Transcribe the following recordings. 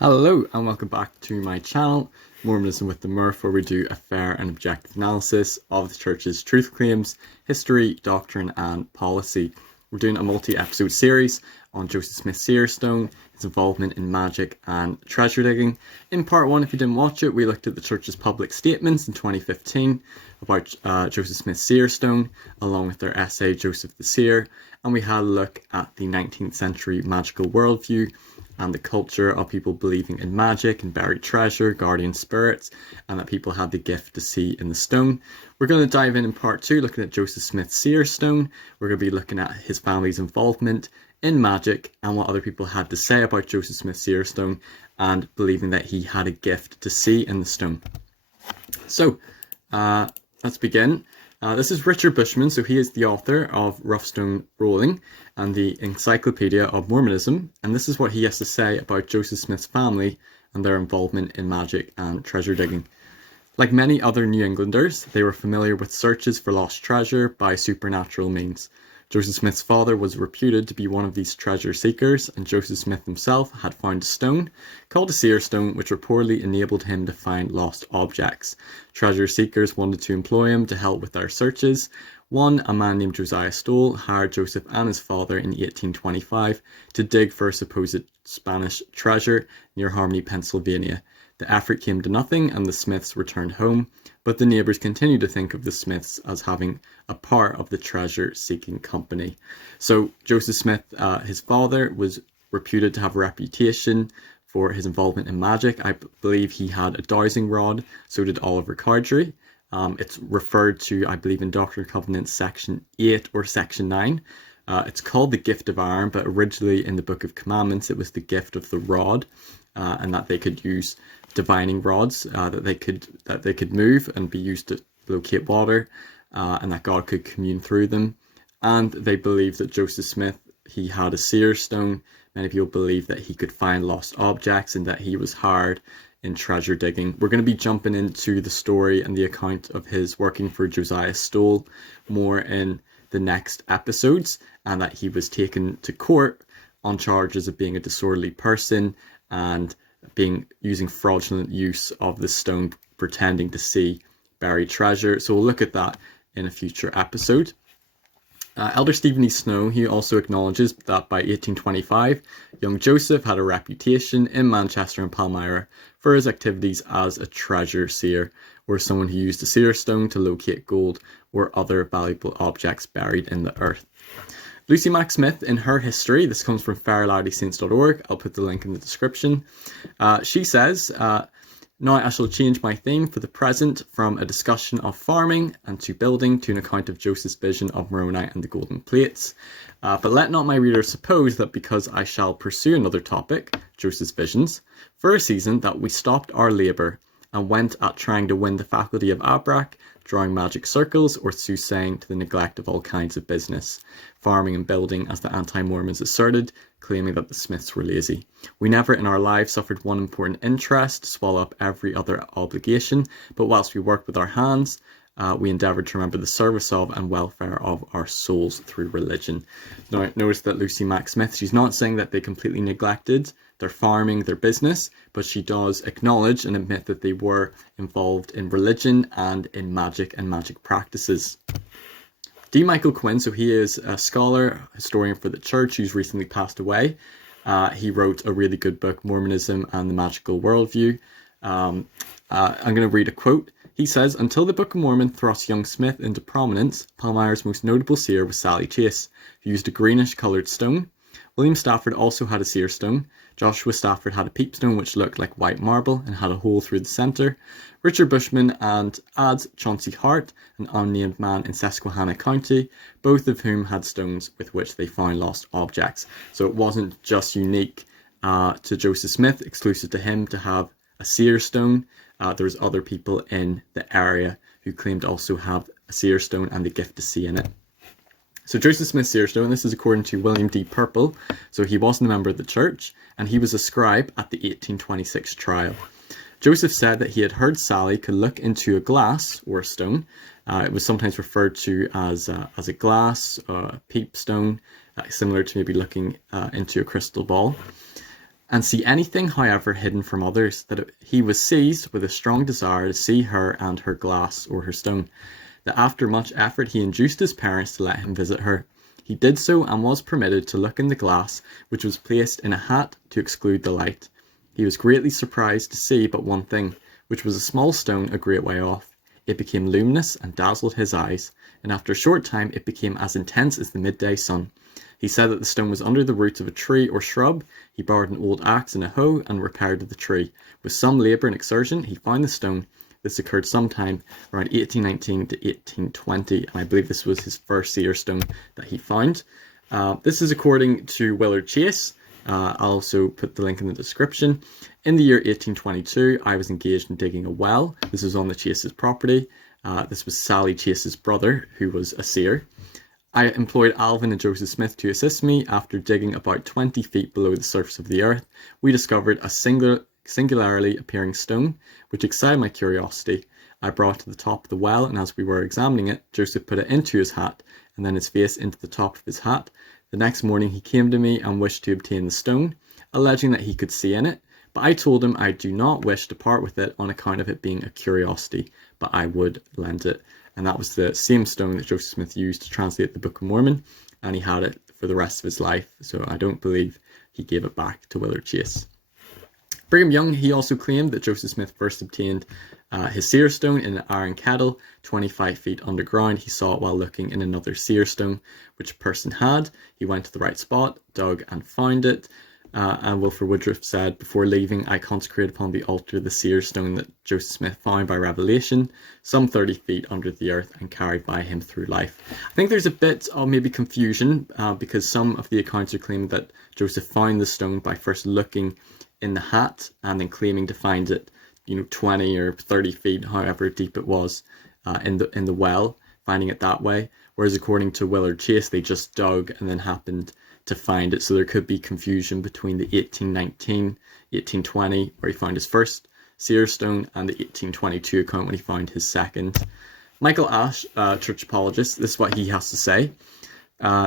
Hello and welcome back to my channel, Mormonism with the Murph, where we do a fair and objective analysis of the church's truth claims, history, doctrine and policy. We're doing a multi-episode series on Joseph Smith's Seer stone, his involvement in magic and treasure digging. In part 1, if you didn't watch it, we looked at the church's public statements in 2015 about Joseph Smith's Seer stone, along with their essay Joseph the Seer, and we had a look at the 19th century magical worldview and the culture of people believing in magic and buried treasure, guardian spirits, and that people had the gift to see in the stone. We're going to dive in part 2, looking at Joseph Smith's Seer stone. We're going to be looking at his family's involvement in magic and what other people had to say about Joseph Smith's Seer stone and believing that he had a gift to see in the stone. So, let's begin. This is Richard Bushman, so he is the author of Rough Stone Rolling and the Encyclopedia of Mormonism, and this is what he has to say about Joseph Smith's family and their involvement in magic and treasure digging. Like many other New Englanders, they were familiar with searches for lost treasure by supernatural means. Joseph Smith's father was reputed to be one of these treasure seekers, and Joseph Smith himself had found a stone called a seer stone, which reportedly enabled him to find lost objects. Treasure seekers wanted to employ him to help with their searches. One, a man named Josiah Stoll, hired Joseph and his father in 1825 to dig for a supposed Spanish treasure near Harmony, Pennsylvania. The effort came to nothing and the Smiths returned home, but the neighbours continued to think of the Smiths as having a part of the treasure-seeking company. So Joseph Smith, his father, was reputed to have a reputation for his involvement in magic. I believe he had a dowsing rod, so did Oliver Cowdery. It's referred to, I believe, in Doctrine and Covenants section 8 or section 9. It's called the gift of iron, but originally in the Book of Commandments it was the gift of the rod, and that they could use divining rods that they could move and be used to locate water, and that God could commune through them. And they believed that Joseph Smith, he had a seer stone. Many people believe that he could find lost objects and that he was hired in treasure digging. We're going to be jumping into the story and the account of his working for Josiah Stoll more in the next episodes, and that he was taken to court on charges of being a disorderly person and using fraudulent use of the stone, pretending to see buried treasure. So we'll look at that in a future episode. Elder Stephen E. Snow, he also acknowledges that by 1825, young Joseph had a reputation in Manchester and Palmyra for his activities as a treasure seer, or someone who used a seer stone to locate gold or other valuable objects buried in the earth. Lucy Mack Smith, in her history, this comes from fairladysaints.org, I'll put the link in the description, she says, now I shall change my theme for the present from a discussion of farming and to building to an account of Joseph's vision of Moroni and the golden plates. But let not my readers suppose that because I shall pursue another topic, Joseph's visions, for a season that we stopped our labour and went at trying to win the faculty of Abrach, drawing magic circles, or soothsaying to the neglect of all kinds of business, farming and building, as the anti-Mormons asserted, claiming that the Smiths were lazy. We never in our lives suffered one important interest to swallow up every other obligation, but whilst we worked with our hands, we endeavoured to remember the service of and welfare of our souls through religion. Now, notice that Lucy Mack Smith, she's not saying that they completely neglected their farming, their business, but she does acknowledge and admit that they were involved in religion and in magic and magic practices. D. Michael Quinn, so he is a scholar, historian for the church who's recently passed away. He wrote a really good book, Mormonism and the Magical Worldview. I'm going to read a quote. He says, until the Book of Mormon thrust young Smith into prominence, Palmyra's most notable seer was Sally Chase, who used a greenish-coloured stone. William Stafford also had a seer stone. Joshua Stafford had a peepstone which looked like white marble and had a hole through the centre. Richard Bushman and Ads Chauncey Hart, an unnamed man in Susquehanna County, both of whom had stones with which they found lost objects. So it wasn't just unique to Joseph Smith, exclusive to him, to have a seer stone. There was other people in the area who claimed to also have a seer stone and the gift to see in it. So Joseph Smith's seer stone, this is according to William D. Purple, so he wasn't a member of the church, and he was a scribe at the 1826 trial. Joseph said that he had heard Sally could look into a glass or a stone. It was sometimes referred to as a glass, a peep stone, similar to maybe looking into a crystal ball. and see anything, however, hidden from others, that he was seized with a strong desire to see her and her glass or her stone, that after much effort he induced his parents to let him visit her. He did so and was permitted to look in the glass, which was placed in a hat to exclude the light. He was greatly surprised to see but one thing, which was a small stone a great way off. It became luminous and dazzled his eyes, and after a short time it became as intense as the midday sun. He said that the stone was under the roots of a tree or shrub. He borrowed an old axe and a hoe and repaired the tree. With some labour and exertion, he found the stone. This occurred sometime around 1819 to 1820, and I believe this was his first seer stone that he found. This is according to Willard Chase. I'll also put the link in the description. In the year 1822, I was engaged in digging a well. This was on the Chase's property. This was Sally Chase's brother, who was a seer. I employed Alvin and Joseph Smith to assist me. After digging about 20 feet below the surface of the earth, we discovered a singularly appearing stone, which excited my curiosity. I brought it to the top of the well, and as we were examining it, Joseph put it into his hat, and then his face into the top of his hat. The next morning he came to me and wished to obtain the stone, alleging that he could see in it, but I told him I do not wish to part with it on account of it being a curiosity, but I would lend it. And that was the same stone that Joseph Smith used to translate the Book of Mormon, and he had it for the rest of his life, so I don't believe he gave it back to Willard Chase. Brigham Young, he also claimed that Joseph Smith first obtained his seer stone in an iron kettle 25 feet underground. He saw it while looking in another seer stone, which a person had. He went to the right spot, dug and found it. And Wilford Woodruff said, before leaving, I consecrated upon the altar the seer stone that Joseph Smith found by revelation, some 30 feet under the earth and carried by him through life. I think there's a bit of maybe confusion because some of the accounts are claiming that Joseph found the stone by first looking in the hat and then claiming to find it, 20 or 30 feet, however deep it was, in the well, finding it that way. Whereas according to Willard Chase, they just dug and then happened to find it. So there could be confusion between the 1819, 1820, where he found his first seer stone, and the 1822 account when he found his second. Michael Ash, church apologist, this is what he has to say.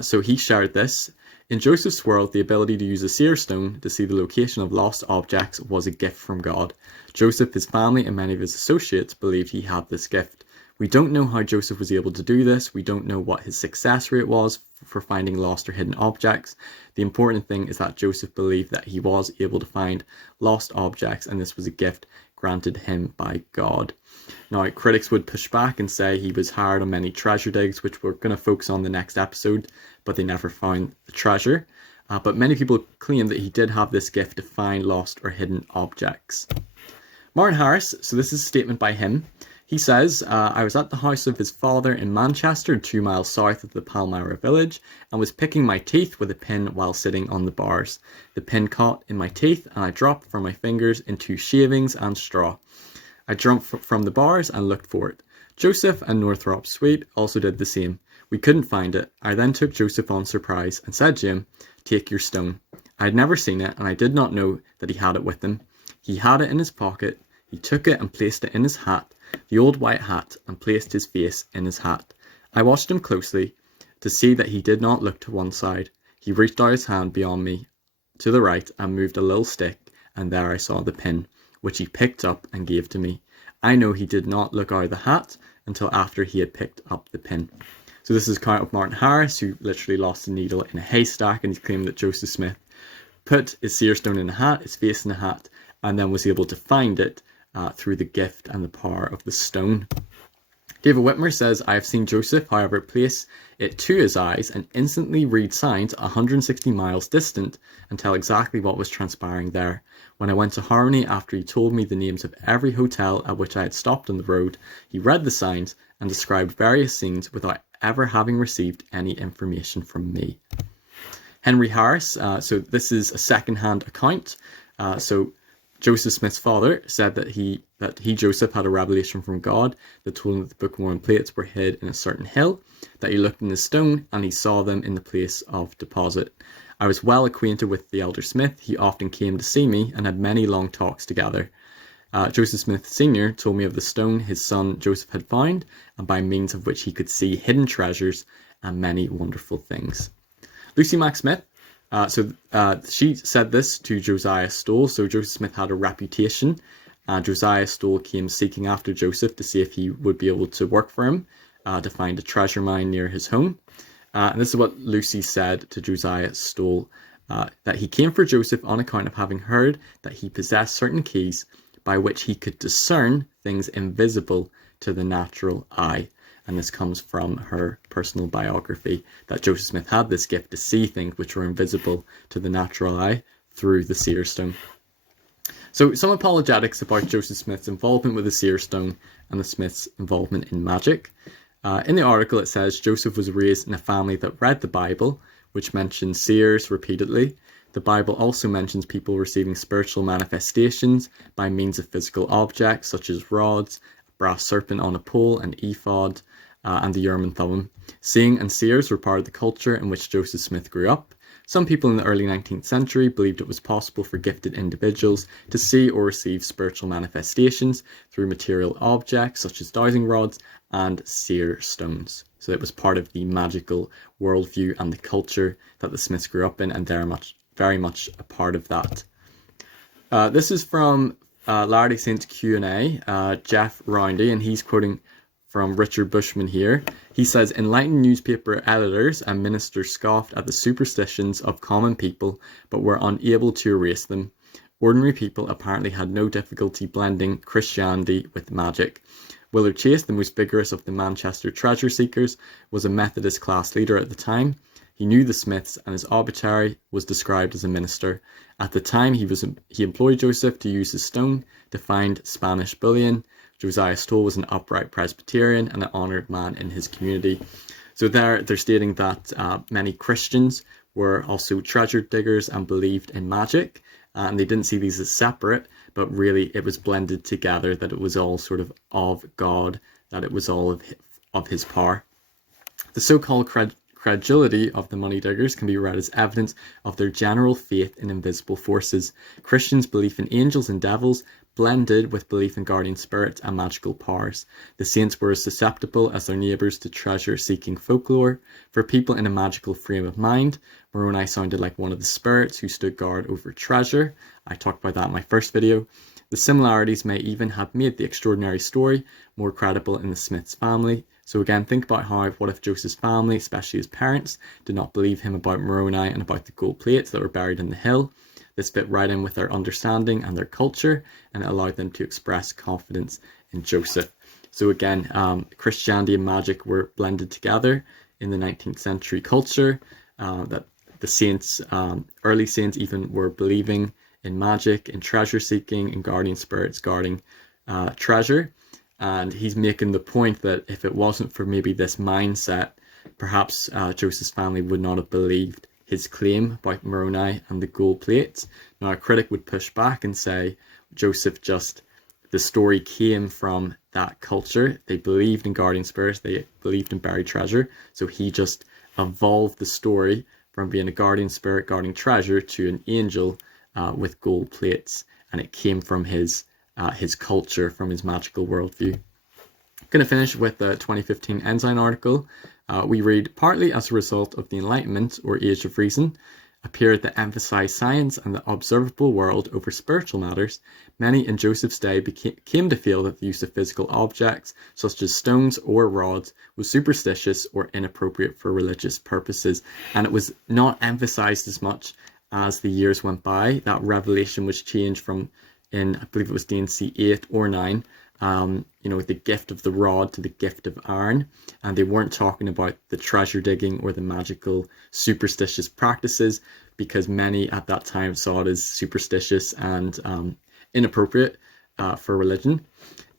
So he shared this. In Joseph's world, the ability to use a seer stone to see the location of lost objects was a gift from God. Joseph, his family, and many of his associates believed he had this gift. We don't know how Joseph was able to do this. We don't know what his success rate was for finding lost or hidden objects. The important thing is that Joseph believed that he was able to find lost objects, and this was a gift granted him by God. Now, critics would push back and say he was hired on many treasure digs, which we're going to focus on the next episode, but they never found the treasure. But many people claim that he did have this gift to find lost or hidden objects. Martin Harris, so this is a statement by him. He says, I was at the house of his father in Manchester, 2 miles south of the Palmyra village, and was picking my teeth with a pin while sitting on the bars. The pin caught in my teeth, and I dropped from my fingers into shavings and straw. I jumped from the bars and looked for it. Joseph and Northrop Sweet also did the same. We couldn't find it. I then took Joseph on surprise and said to him, take your stone. I had never seen it, and I did not know that he had it with him. He had it in his pocket. He took it and placed it in his hat, the old white hat, and placed his face in his hat. I watched him closely to see that he did not look to one side. He reached out his hand beyond me to the right and moved a little stick, and there I saw the pin, which he picked up and gave to me. I know he did not look out of the hat until after he had picked up the pin. So this is a account of Martin Harris, who literally lost a needle in a haystack, and he's claiming that Joseph Smith put his seer stone in a hat, his face in a hat, and then was able to find it through the gift and the power of the stone. David Whitmer says, I have seen Joseph, however, place it to his eyes and instantly read signs 160 miles distant and tell exactly what was transpiring there. When I went to Harmony after he told me the names of every hotel at which I had stopped on the road, he read the signs and described various scenes without ever having received any information from me. Henry Harris, so this is a second-hand account. So Joseph Smith's father said that he, Joseph, had a revelation from God that told him that the Book of Mormon plates were hid in a certain hill, that he looked in the stone and he saw them in the place of deposit. I was well acquainted with the elder Smith. He often came to see me and had many long talks together. Joseph Smith Sr. told me of the stone his son Joseph had found, and by means of which he could see hidden treasures and many wonderful things. Lucy Mack Smith, She said this to Josiah Stowell. So Joseph Smith had a reputation, and Josiah Stowell came seeking after Joseph to see if he would be able to work for him, to find a treasure mine near his home. And this is what Lucy said to Josiah Stowell, that he came for Joseph on account of having heard that he possessed certain keys by which he could discern things invisible to the natural eye. And this comes from her personal biography, that Joseph Smith had this gift to see things which were invisible to the natural eye through the seer stone. So some apologetics about Joseph Smith's involvement with the seer stone and the Smiths' involvement in magic. In the article it says Joseph was raised in a family that read the Bible, which mentions seers repeatedly. The Bible also mentions people receiving spiritual manifestations by means of physical objects such as rods, a brass serpent on a pole, an ephod, and the Urim and Thummim. Seeing and seers were part of the culture in which Joseph Smith grew up. Some people in the early 19th century believed it was possible for gifted individuals to see or receive spiritual manifestations through material objects such as dowsing rods and seer stones. So it was part of the magical worldview and the culture that the Smiths grew up in, and they're very much a part of that. This is from Latter-day Saints Q&A, Jeff Roundy, and he's quoting from Richard Bushman here. He says, enlightened newspaper editors and ministers scoffed at the superstitions of common people, but were unable to erase them. Ordinary people apparently had no difficulty blending Christianity with magic. Willard Chase, the most vigorous of the Manchester treasure seekers, was a Methodist class leader at the time. He knew the Smiths, and his obituary was described as a minister. At the time, he employed Joseph to use his stone to find Spanish bullion. Josiah Stowell was an upright Presbyterian and an honoured man in his community. So they're stating that many Christians were also treasure diggers and believed in magic, and they didn't see these as separate, but really it was blended together, that it was all sort of God, that it was all of his power. The so-called credulity of the money diggers can be read as evidence of their general faith in invisible forces. Christians' belief in angels and devils blended with belief in guardian spirits and magical powers. The saints were as susceptible as their neighbours to treasure-seeking folklore. For people in a magical frame of mind, Moroni sounded like one of the spirits who stood guard over treasure. I talked about that in my first video. The similarities may even have made the extraordinary story more credible in the Smiths family. So again, think about what if Joseph's family, especially his parents, did not believe him about Moroni and about the gold plates that were buried in the hill. This fit right in with their understanding and their culture, and it allowed them to express confidence in Joseph. So again, Christianity and magic were blended together in the 19th century culture, that the saints, early saints even were believing in magic, in treasure seeking, in guardian spirits guarding treasure. And he's making the point that if it wasn't for maybe this mindset, perhaps Joseph's family would not have believed his claim about Moroni and the gold plates. Now, a critic would push back and say the story came from that culture. They believed in guardian spirits, they believed in buried treasure, so he just evolved the story from being a guardian spirit guarding treasure to an angel with gold plates, and it came from his culture, from his magical worldview. I'm going to finish with the 2015 Ensign article. We read, partly as a result of the Enlightenment, or Age of Reason, a period that emphasized science and the observable world over spiritual matters, many in Joseph's day came to feel that the use of physical objects, such as stones or rods, was superstitious or inappropriate for religious purposes, and it was not emphasized as much as the years went by. That revelation was changed from, I believe it was D&C 8 or 9, the gift of the rod to the gift of iron, and they weren't talking about the treasure digging or the magical superstitious practices, because many at that time saw it as superstitious and inappropriate for religion.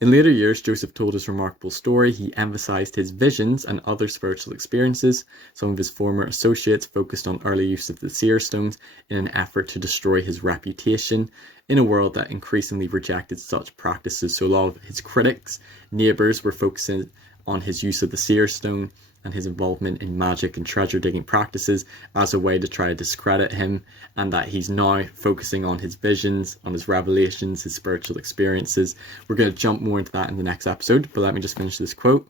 In later years, Joseph told his remarkable story. He emphasized his visions and other spiritual experiences. Some of his former associates focused on early use of the seer stones in an effort to destroy his reputation in a world that increasingly rejected such practices. So a lot of his critics, neighbours, were focusing on his use of the seer stone and his involvement in magic and treasure digging practices as a way to try to discredit him, and that he's now focusing on his visions, on his revelations, his spiritual experiences. We're going to jump more into that in the next episode, but let me just finish this quote.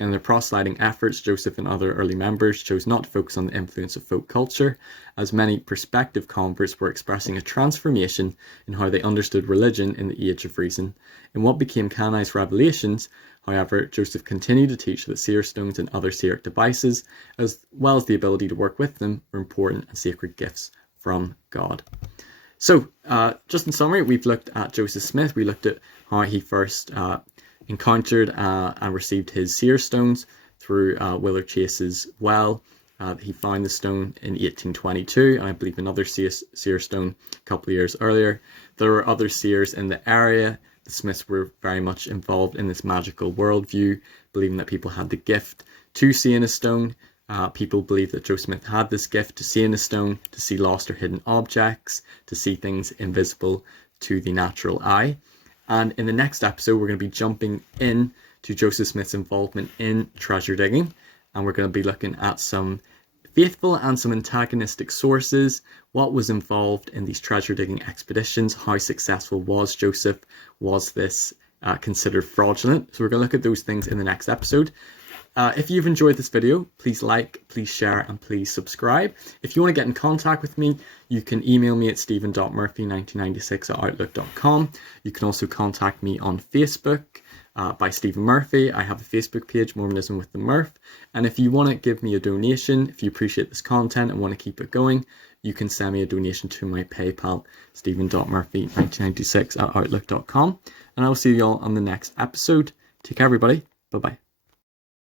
In their proselyting efforts, Joseph and other early members chose not to focus on the influence of folk culture, as many prospective converts were expressing a transformation in how they understood religion in the Age of Reason. In what became canonized revelations, however, Joseph continued to teach that seer stones and other seeric devices, as well as the ability to work with them, were important and sacred gifts from God. So, just in summary, we've looked at Joseph Smith. We looked at how he first encountered and received his seer stones through Willard Chase's well. He found the stone in 1822, and I believe another seer stone a couple of years earlier. There were other seers in the area. The Smiths were very much involved in this magical worldview, believing that people had the gift to see in a stone. People believe that Joseph Smith had this gift to see in a stone, to see lost or hidden objects, to see things invisible to the natural eye. And in the next episode, we're going to be jumping in to Joseph Smith's involvement in treasure digging. And we're going to be looking at some faithful and some antagonistic sources. What was involved in these treasure digging expeditions? How successful was Joseph? Was this considered fraudulent? So we're going to look at those things in the next episode. If you've enjoyed this video, please like, please share, and please subscribe. If you want to get in contact with me, you can email me at stephen.murphy1996@outlook.com. You can also contact me on Facebook by Stephen Murphy. I have a Facebook page, Mormonism with the Murph. And if you want to give me a donation, if you appreciate this content and want to keep it going, you can send me a donation to my PayPal, stephen.murphy1996@outlook.com. And I will see you all on the next episode. Take care, everybody. Bye-bye.